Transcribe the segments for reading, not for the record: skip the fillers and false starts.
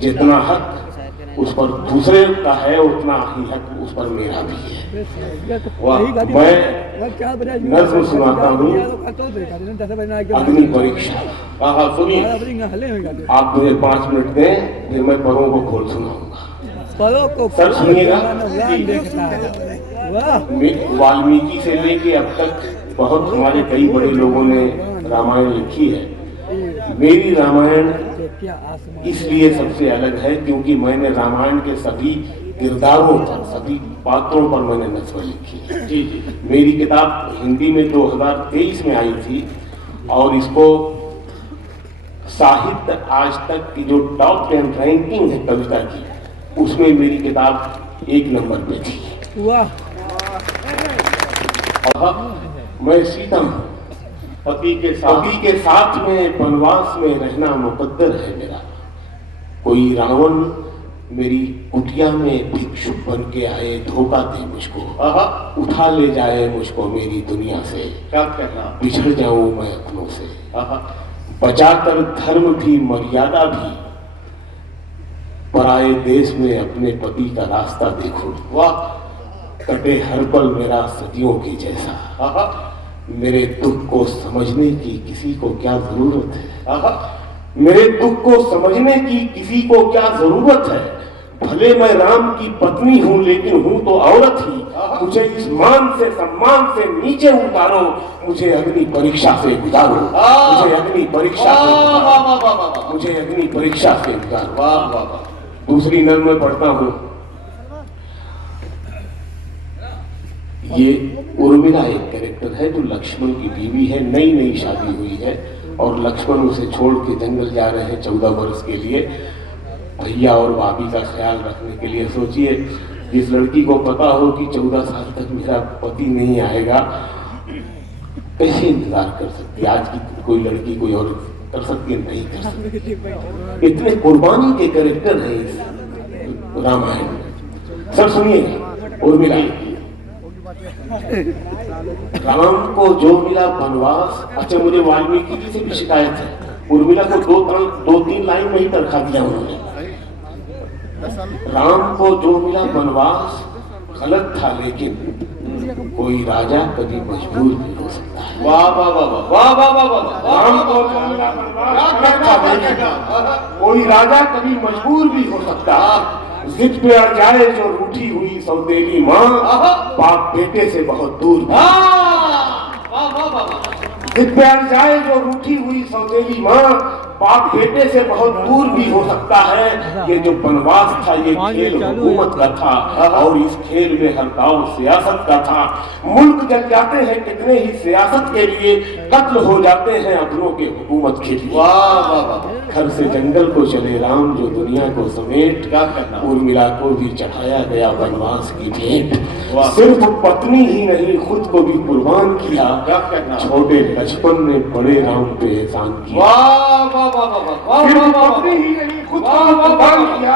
जितना हक उस पर दूसरे का है उतना ही हक उस पर मेरा भी है। मैं नज्म सुनाता हूँ, अग्नि परीक्षा। सुनिए, आप मुझे 5 मिनट दें, फिर मैं परों को खोल सुनाऊंगा। सर सुनिएगा, वाल्मीकि से लेके अब तक बहुत हमारे कई बड़े लोगों ने रामायण लिखी है। मेरी रामायण इसलिए सबसे अलग है क्योंकि मैंने रामायण के सभी किरदारों पर, सभी पात्रों पर मैंने नस्ल लिखी है। जी जी। मेरी किताब हिंदी में 2023 में आई थी और इसको साहित्य आज तक की जो टॉप 10 रैंकिंग है कविता की, उसमें मेरी किताब 1 नंबर पे थी। वाह। और मैं सीता हूँ, पति के साथ में वनवास में रहना मुकद्दर है मेरा। कोई रावण मेरी कुटिया में भिक्षुक बन के आए, धोखा दे मुझको, उठा ले जाए मुझको मेरी दुनिया से, क्या कहना, बिछड़ जाऊं मैं अपनों से, बचाकर धर्म भी मर्यादा भी, पराए देश में अपने पति का रास्ता देखूं। वाह। कटे हर पल मेरा सदियों की जैसा, मेरे दुख को समझने की किसी को क्या जरूरत है, मेरे दुख को समझने की किसी को क्या जरूरत है। भले मैं राम की पत्नी हूं लेकिन हूं तो औरत ही, मुझे इस मान से सम्मान से नीचे उतारो, मुझे अग्नि परीक्षा से गुजारो, मुझे अग्नि परीक्षा से गुजारो, मुझे अग्नि परीक्षा से गुजारो। दूसरी नज़्म में पढ़ता हूं, ये उर्मिला एक कैरेक्टर है जो लक्ष्मण की बीवी है, नई नई शादी हुई है और लक्ष्मण उसे छोड़ के जंगल जा रहे हैं 14 वर्ष के लिए, भैया और भाभी का ख्याल रखने के लिए। सोचिए, जिस लड़की को पता हो कि 14 साल तक मेरा पति नहीं आएगा, कैसे इंतजार कर सकती? आज की कोई लड़की कोई और कर सकती है? नहीं कर सकती। इतने कुर्बानी के कैरेक्टर हैं इस रामायण में। सब सुनिएगा, उर्मिला। राम को जो मिला वनवास। अच्छा, मुझे वाल्मीकि जी से भी शिकायत है, उर्मिला को 2-3 लाइन में ही तरखा दिया उन्होंने। राम को जो मिला वनवास गलत था, लेकिन कोई राजा कभी मजबूर भी हो सकता है। वाह वाह वाह वाह वाह वाह वाह। राम को जो मिला वनवास गलत था, लेकिन कोई राजा कभी मजबूर भी हो सकता है। जिद पे अड़ जाए जो रूठी हुई सौतेली माँ, बाप बेटे से बहुत दूर। जिद पे अड़ जाए जो रूठी हुई सौतेली माँ, बाप बेटे से बहुत दूर भी हो सकता है। ये जो वनवास था ये खेल हुकूमत का था और इस खेल में हर दाव सियासत का था। मुल्क जल जाते हैं कितने ही सियासत के लिए, कत्ल हो जाते हैं अपनों के हुकूमत के लिए। घर से जंगल को चले राम जो दुनिया को समेट, क्या करना, उर्मिला को भी चढ़ाया गया वनवास की भेंट। सिर्फ पत्नी ही नहीं खुद को भी कुर्बान किया, क्या करना, छोटे लक्ष्मण ने बड़े राम पे एहसान किया। सिर्फ पत्नी ही नहीं खुद को भी कुर्बान किया,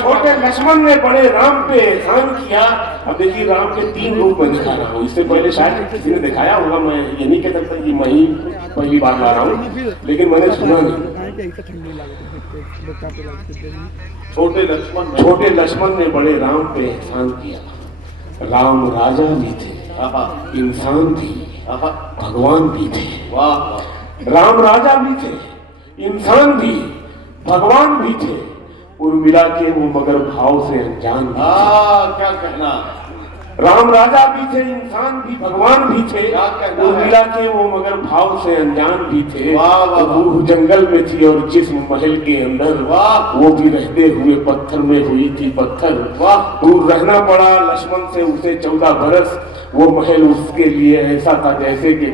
छोटे लक्ष्मण ने बड़े राम पे एहसान किया। अब देखिए, राम के 3 रूप में दिखा रहा हूँ। इससे पहले शायद किसी ने दिखाया होगा, मैं ये नहीं कह सकता कि मैं ही पहली बार ला रहा हूँ, लेकिन मैंने सुना नहीं। छोटे लक्ष्मण ने बड़े राम पे एहसान किया। राम राजा भी थे, इंसान भी, भगवान भी थे। राम राजा भी थे, इंसान भी, भगवान भी थे। उर्मिला के वो मगर भाव से अनजान भी। क्या कहना, राम राजा भी थे, इंसान भी, भगवान भी थे। उर्मिला के वो मगर भाव से अनजान भी थे। रूह जंगल में थी और जिस्म महल के अंदर, वो भी रहते हुए पत्थर में हुई थी पत्थर। दूर रहना पड़ा लक्ष्मण से उसे 14 बरस। वो महल उसके लिए ऐसा था जैसे कि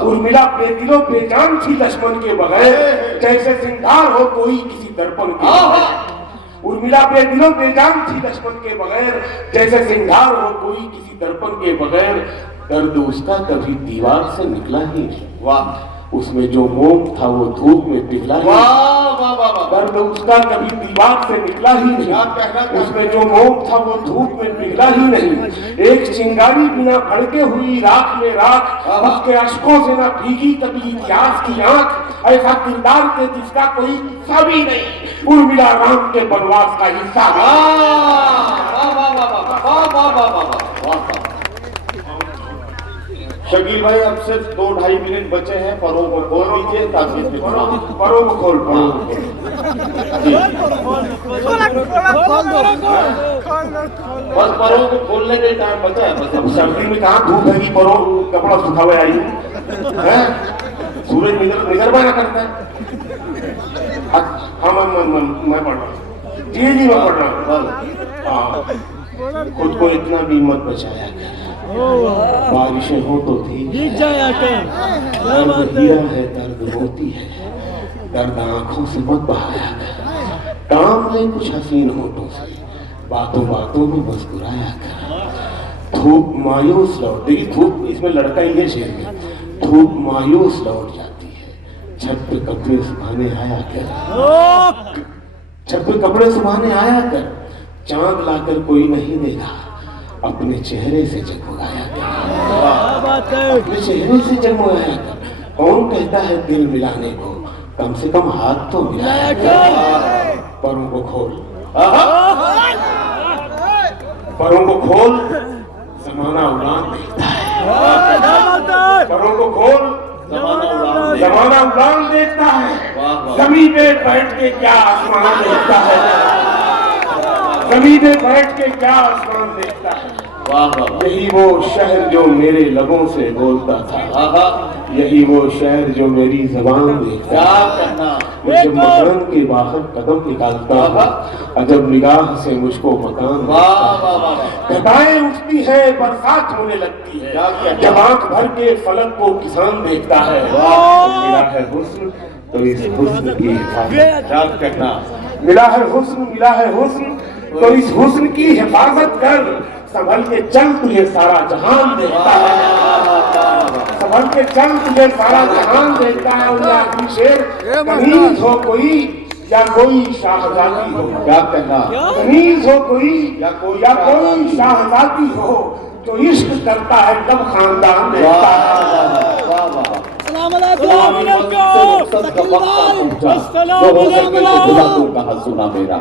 उर्मिला बेदिलो बेजान थी लक्ष्मण के बगैर, जैसे सिंगार हो कोई किसी दर्पण के। उर्मिला बेदिलो बेजान थी लक्ष्मण के बगैर, जैसे सिंगार हो कोई किसी दर्पण के बगैर। दर्द उसका कभी दीवार से निकला ही नहीं। वाह। उसमें जो मोम था वो धूप में पिघला ही। दर्द उसका कभी दीवार से निकला ही नहीं। उसमें जो मोम था वो धूप में पिघला ही नहीं। एक चिंगारी बिना भड़के हुई राख में राख, उसके अश्कों से ना भीगी कभी इतिहास की आंख। ऐसा किरदार थे जिसका कोई किस्सा भी नहीं, उर्मिला राम के वनवास का हिस्सा है। शकील भाई, अब सिर्फ 2-2.5 मिनट बचे हैं। परों को खोल दीजिए ताकि परों को खोल, परों को बस परों को खोलने के टाइम बचा है। बस अब सर्दी में कहाँ धूप है कि परों कपड़ा सूखा हुआ आई है? सूरज निगर बना करता है। हाँ मैं पढ़ रहा हूँ जी, मैं पढ़ रहा हूँ। हाँ, खुद को इतना भी मत बचाया कर, बारिशें हो तो ठीक दर्द हीरा है, दर्द मोती है, दर्द आंखों से मत बहाया कर, काम ले कुछ हसीन होठों से, बातों बातों में मुस्कुराया कर। धूप मायूस लौट, देखिए धूप इसमें लड़का ही है शेर में। धूप मायूस लौट जाती है, छत पे कपड़े सुखाने आया कर, छत पे कपड़े सुखाने आया कर, चांद लाकर कोई नहीं देगा, अपने चेहरे से जगमगाया कर, अपने चेहरे से जगमगाया कर। कौन कहता है दिल मिलाने को, कम से कम हाथ तो मिलाया कर। परों को खोल, परों को खोल, जमाना उड़ान देखता है। परों को खोल, जमाना उड़ान देखता है। जमीन पे बैठ के क्या आसमान देखता है, जमीन पे बैठ के क्या आसमान देखता है। यही वो शहर जो मेरे लबों से बोलता था, यही वो शहर जो मेरी जबान देखता था। मुझे मकान के बाहर कदम निकालता था, अजब निगाह से मुझको मकान, घटाएं उठती है, बरसात होने लगती है, जब आंख भर के फलक को किसान देखता है। मिला है हुस्न तो इस हुस्न की हिफाजत करना, मिला है हुस्न, मिला है हुस्न तो इस हुस्न की हिफाजत कर। संभल के चल, तुझे सारा जहान देखता है, संभल के चल, तुझे सारा जहान देखता है। आखिरी शेर, कनीज हो कोई या कोई शाहजादी हो, क्या कहना, कनीज हो कोई या कोई शाहजादी हो, जो इश्क करता है तब खानदान देखता है। सुना मेरा